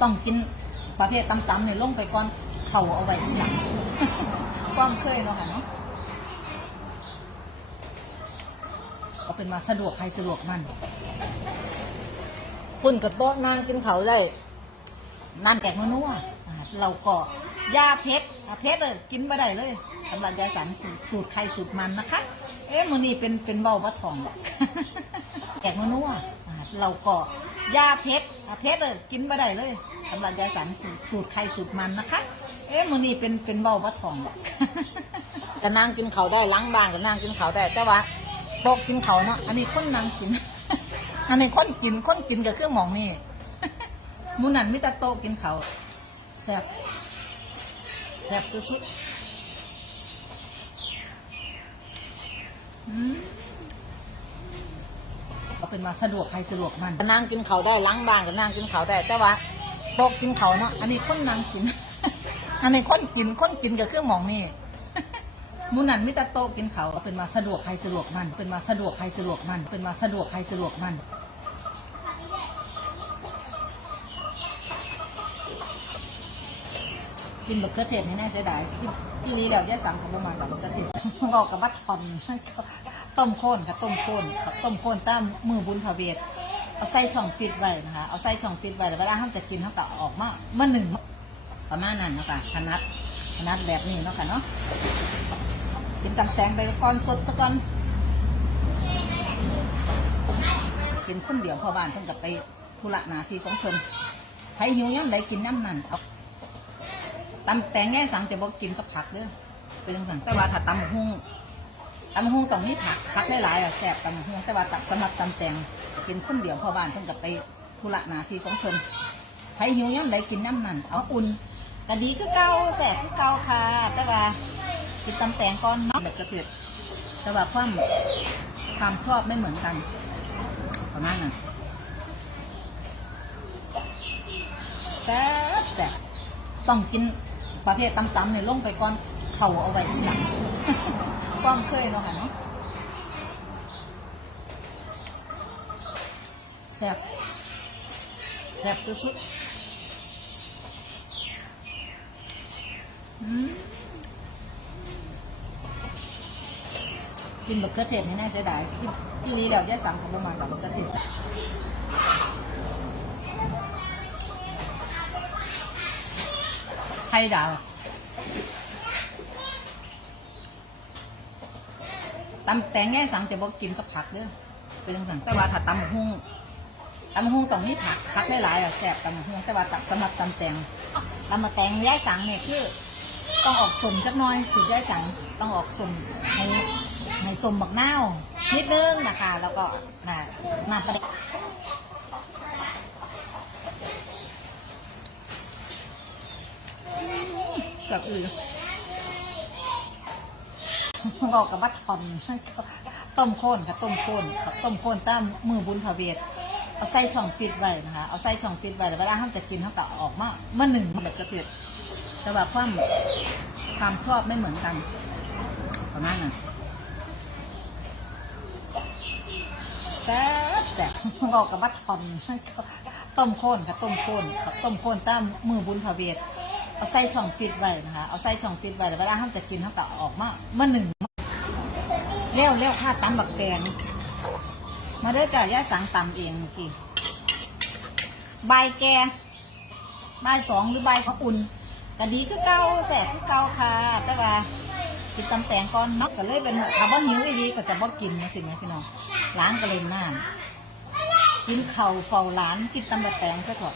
ต้องกินประเภทตำๆเนี่ยลงไปก่อนเข่าเอาไว้ทีหลังความเคยเนาะค่ะเนาะเอาเป็นมาสะดวกใครสะดวกมันคุณกับโต๊ะนางกินเขาวได้นานแกงนัวๆอ่าเราก็ยาเพชรอ่าเพชรเลยกินไม่ได้เลยสำหรับยาสันสูตรสูตรใครสูตรมันนะคะ เอ๊ะมือนี้เป็นเป็นเบาบะทองแกงนัวๆอ่าเราก็ยาเพชรอ่า เพชรเลยกินไม่ได้เลยสำหรับยาสันสูตรสูตรใครสูตรมันนะคะ เอ๊ะมือนี้เป็นเป็นเบาบะทองแต่นางกินเขาวได้ล้างบางกับนางกินเขาวได้ แต่ว่าโต๊ะกินเขาวเนาะอันนี้คนนางกิน อันนี้คนกินคนกินกับเครื่องหมองนี่มูนันมิตาโต๊ะกินเขาวแซ่บแซ่บสุดๆอืม เอาเป็นมาสะดวกใครสะดวกมันนางกินเขาได้ล้างบางกับนางกินเขาได้ แต่ว่าโต๊ะกินเขาเนาะอันนี้คนนางกิน อันนี้คนกินคนกินกับเครื่องมองนี่มูนันมิตาโต๊ะกินเขาเป็นมาสะดวกใครสะดวกมันเป็นมาสะดวกใครสะดวกมันเป็นมาสะดวกใครสะดวกมันกินแบบเกระเทศนี่น่าเสียดายที่ที่นี้แล้วแย่สั่งของประมาณแบบเกระเทศบอกกับบัตทอน ต้มโคนค่ะต้มโคนกับต้มโคนตั้มมือบุญพระเวทเอาใส่ช่องฟิตไว้นะคะเอาใส่ช่องฟิตไว้แล้วเวลาเขามจะกินเขาก็อออกมาเมื่อหนึ่งประมาณนั้นนะคะขนาดขนาดแบบนี้เนาะค่ะเนาะกินตำแตงไปก่อนสดซะก่อนกินคนเดียวพอบ้านเพิ่นกับไปธุระนาทีของเพิ่นใครหิวยังไดกินน้ำนั่นเอาตำแตงแง่สังจะบอกกินกับผักเด้อเป็นจังสังแต่ว่าถ้าตำหุ่ง ตำหุ่งต้องมีผักผักหลายๆอะแซ่บตำหุ่งแต่ว่าตักสำหรับตำแตงกินคนเดียวพอบ้านเพิ่นกับไปธุระหนาที่ของเพิ่นใครหิวยังไดกินน้ำนั่นเอาอุ่นก็ดีคือเก่าแซ่บคือเก่าค่ะ แต่ว่ากินตำแตงก่อนเนาะแบบกระเทียมแต่ว่าความความชอบไม่เหมือนกันประมาณนั้นแซ่บแซ่บต้องกินประเภทตำๆเนี่ยลงไปก่อนเข่าเอาไว้ทีหลัง ความเคยเนาะค่ะเนาะแซ่บแซ่บสุดๆอืมกินแบบเกระเทศนี่น่าเสียดายที่ที่นี้แล้วแย่สั่งของประมาณแบบเกระเทศไข่ดาว ตำแตงแง่สังจะบอกกินกับผักเด้อเป็นจังสังแต่ว่าถ้าตำหุ่งตำหุ่งต้องมีผักผักไม่หลายอะแซ่บตำหุ่งแต่ว่าสำหรับตำแตงตำมาแตงย่สังเนี่ยคือต้องออกสมจักน้อยสูตรย่สังต้องออกสมให้ให้สมบักนานิดนึงนะคะ แล้วก็น่ะน้ำปลากับอื่น บอกกับบัตทอนต้มโคนค่ะต้มโคนต้มโคนตั้มมือบุญพระเวทเอาใส่ช่องฟิตไว้นะคะเอาใส่ช่องฟิตไว้แล้วเวลาเขามจะกินเขาก็อออกมาเมื่อหนึ่งแบบกระเทียมแต่ว่าความความชอบไม่เหมือนกันประมาณนั้นแต่แต่บอกกับบัตทอนต้มโคนค่ะต้มโคนต้มโคนตั้มมือบุญพระเวทเอาใส่ช่องฟิตไว้นะคะ เอาใส่ช่องฟิตไว้แล้วเวลาเขามจะกินเขาก็เอออกมาเมื่อหนึ่ง เลี้ยวเลี้ยวข้าตำบักแตงมาเด้อจ้ะย่าสังตำเองเมื่อกี้ใบแกใบสองหรือใบายเขาอุ่นก็ดีคือเก่าแสบคือเก่าค่ะ แต่ว่ากินตำแตงก่อนเนาะก็เลยเป็นถ้าบ่หิวอีดีก็จะบ่กินนะสิแม่พี่น้องร้านก็เลยน่านกินเข่าเฝ้าร้านกินตำบักแตงซะก่อน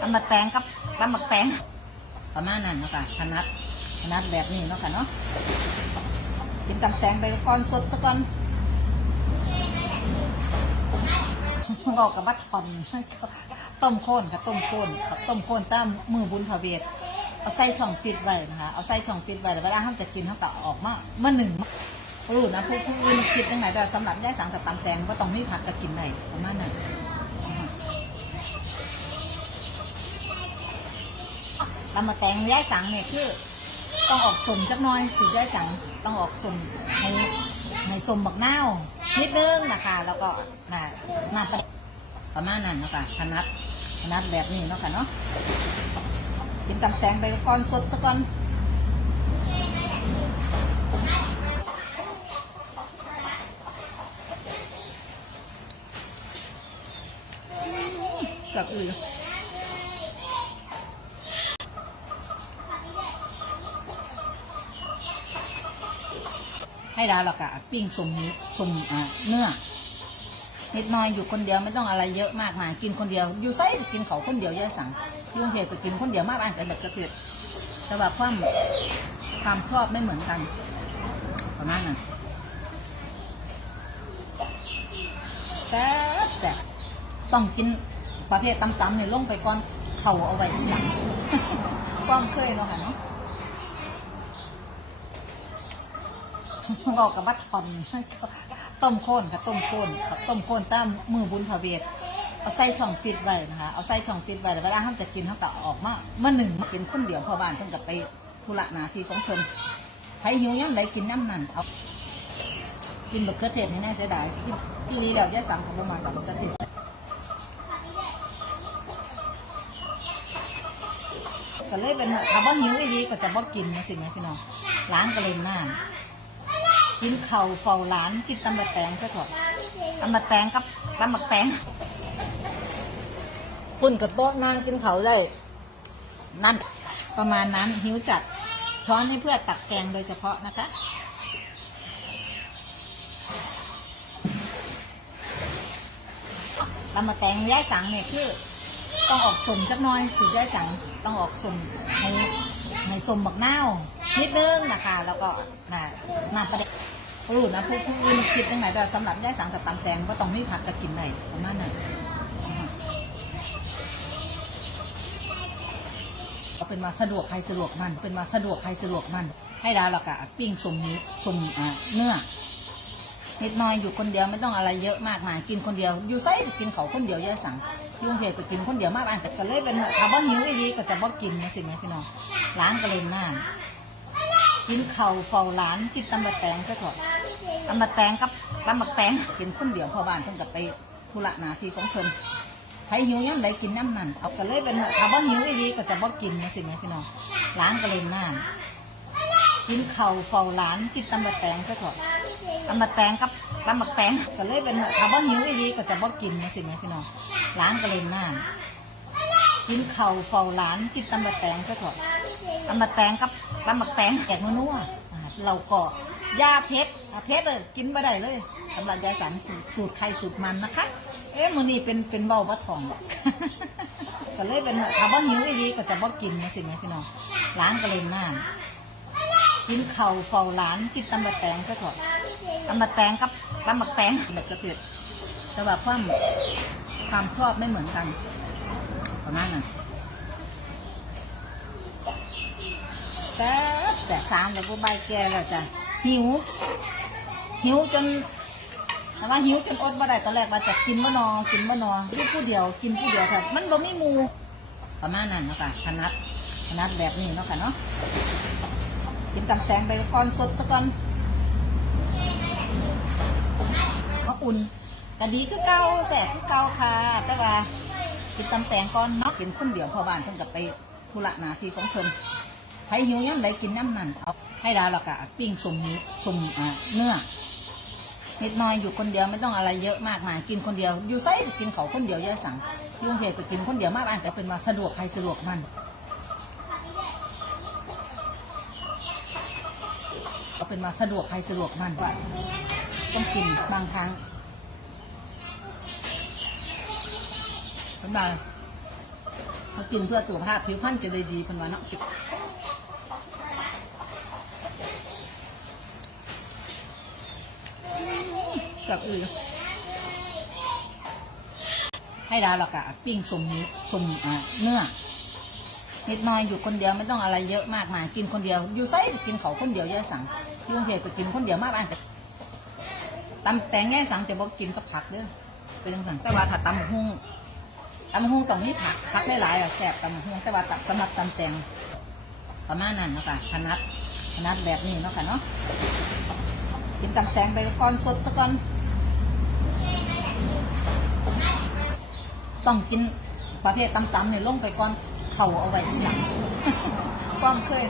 ตำบักแตงกับตำบักแตงประมาณนั้นนะค่ะขนาดขนาดแบบนี้เนาะค่ะเนาะ กินตำแตงไปก่อนสดซะก่อนบอกกับบัตทอนต้มโคนค่ะต้มโคนกับต้มโคนตั้มมือบุญพระเวทเอาใส่ช่องฟิตไว้นะคะเอาใส่ช่องฟิตไว้แล้วเวลาเขามจะกินเขาก็เอออกมาเมื่อหนึ่งรู้นะผู้ผู้อื่นคิดยังไงแต่สำหรับย่ายสังแต่ตำแตงก็ต้องไมีผักก็กินได้ประมาณนั้นตำมาแตงย่ายสังเนี่ยคือ ต้องออกสมจักน้อยสูตรย่อยสังต้องออกสมให้ให้สมบักนานิดนึงนะคะแล้วก็น่ะน้าประมาณนั้นนะคะขนาดขขนาดแบบนี้เนาะค่ะเนาะกินตำแตงไปก่อนสดซะก่อนกับอื่น ให้ดาวหรอกอะปิ้งสมสมอ่าเนื้อนิดหน่อยอยู่คนเดียวไม่ต้องอะไรเยอะมากมายกินคนเดียว อยู่ไซก็กินเขาคนเดียวย่อยสั่งยุงเทพก็กินคนเดียวมากบ้านกันแบบกระเทือนแต่ว่าความความชอบไม่เหมือนกันประมาณนั้นแต่แต่ต้องกินประเภทตำๆเนี่ยลงไปก่อนเข่าเอาไว้ทีหลังความเคยเนาะค่ะเนาะ บอกกับบัตรทอนต้มโคนค่ะต้มโคนค่ะต้มโคนตามมือบุญพระเวทเอาใส่ช่องฟิตไว้นะคะเอาใส่ช่องฟิตไว้แล้วเวลาเขาจะกินเขาก็อออกมาเมื่อหนึ่งเป็นคนเดียวพอบ้านเพิ่นกับไปธุระหนาทีของเพิ่นใครหิวยังไดกินน้ำนั่นเอากินแบบเครือเทศให้แน่เสียดายที่นี้แล้วจะสั่งของประมาณแบบเครือเทศก็เลยเป็นถ้าว่าหิวอีดีก็จะบ่กินนะสิแม่พี่น้องร้านก็เลยน่าน กินเข่าวเฝ้าหลานกินตำบักแตงซะก่อนตำบักแตงกับตำบักแตงปุ่นกับโต๊ะนั่งกินเขาวเลยนั่นประมาณนั้นหิวจัดช้อนให้เพื่อตักแกงโดยเฉพาะนะคะตำบักแตงย่ายสังเนี่ยคือต้องออกสมจักหน้อยสูตรย่ายสังต้องออกสมให้ให้สมบักนาวนิดนึงนะคะ แล้วก็น่ะน้ำประเด็น รู้นะผู้ผู้อื่นคิดยังไงแต่สำหรับย่ายสังแต่ตำแตงก็ต้องไม่ผักกับกินไหนประมาณนั้นอืมเอาเป็นมาสะดวกใครสะดวกมัน เป็นมาสะดวกใครสะดวกมัน ให้ดาวเรากอะปิ้งสมนี้สมอ่าเนื้อนิดหน่อยอยู่คนเดียวไม่ต้องอะไรเยอะมากมายกินคนเดียว อยู่ไซก็กินเขาคนเดียวย่อยสั่งยุงเทพก็กินคนเดียวมากบ้านแต่ก็เลยเป็นถาว่าหิวอีดีก็จะบ่กินนะสิแม่พี่น้องร้านก็เลยน่านกินเข่าเฝ้าร้านกินตำบักแตงซะก่อน ตำบักแตงกับตำบักแตงกินคนเดียวพอบ้านเพิ่นก็ไปธุระหนาทีของเพิ่นใครหิวยังไดกินน้ำนั่นเอาก็เลยเป็นถามว่าหิวอีดีก็จะบ่กินนะสิแม่พี่น้องร้านก็เลยน่านกินเข่าวเฝ้าหลานกินตำบักแตงซะก่อนตำบักแตงกับตำบักแตงก็เลยเป็นถามว่าหิวอีดีก็จะบ่กินนะสิแม่พี่น้องร้านก็เลยน่านกินเข่าวเฝ้าหลานกินตำบักแตงซะก่อนตำบักแตงกับตำบักแตงแกงนัวเราก็ ยาเพชรอ่าเพชรเลยกินไม่ได้เลยสำหรับยายสันสูตรสูตรใครสูตรมันนะคะ เอ๊ะมือนี้เป็นเป็นเบาบะทองก็เลยเป็นถามว่าหิวอีดีก็จะบ่กินนะสิแม่พี่น้องร้านก็เลยน่านกินเข่าเฝ้าหลานกินตำบักแตงซะก่อนตำบักแตงกับตำบักแตงแบบกระเทือนแต่ว่าความความชอบไม่เหมือนกันประมาณนั้นแต่แต่สามแล้วก็ใบแก่แล้วจ้ะ หิว หิวจนแต่ว่าหิวจนอดบ่ได้ตอนแรกว่าจะกินบ่นอกินบ่นออยู่ผู้เดียวกินผู้เดียวค่ะมันบ่มีมูประมาณนั้นเนาะค่ะขนาดขนาดแบบนี้เนาะค่ะเนาะกินตำแตงไปก่อนสดซะก่อนก็อุ่นก็ดีคือเก่าแสบคือเก่าค่ะ แต่ว่ากินตำแตงก่อนเนาะเป็นคนเดียวพอบ้านเพิ่นกับไปธุระหนาทีของเพิ่นใครหิวยังไดกินน้ำนั่นเอา ให้ดาวเรากะปิ้งสมนี้สมอ่าเนื้อนิดหน่อยอยู่คนเดียวไม่ต้องอะไรเยอะมากมายกินคนเดียว อยู่ไซก็กินเขาคนเดียวย่อยสั่งยุ่งเทพก็กินคนเดียวมากบ้านแต่เป็นมาสะดวกใครสะดวกมันก็เป็นมาสะดวกใครสะดวกมันว่าต้องกินบางครั้งเป็นมาเขากินเพื่อสุขภาพผิวพรรณจะได้ดีเป็นว่าเนาะ กับอื่นให้ดาวหรอกอะปิ้งสมนี้สมอ่าเนื้อนิดน่อยอยู่คนเดียวไม่ต้องอะไรเยอะมากมายกินคนเดียวอยู่ไซก็กินเขาคนเดียวย่อยสั่งยุงเทพก็กินคนเดียวมากบ้านแต่ตำแตงย่สั่งจะบอกกินกับผักเด้อเป็นจังสั่งแต่ว่าถ้าตำหุ่งตำหุ่งต้องมีผักผักหลายๆอะแซ่บตำหุ่งแต่ว่าตัสำหรับตำแตงประมาณนั้นนะค่ะขนาดขนาดแบบนี้เนาะค่ะเนาะกินตำแตงไปก่อนสดซะก่อน ต้องกินประเภทตำๆเนี่ยลงไปก่อนเข่าเอาไว้ทีหลังความเคย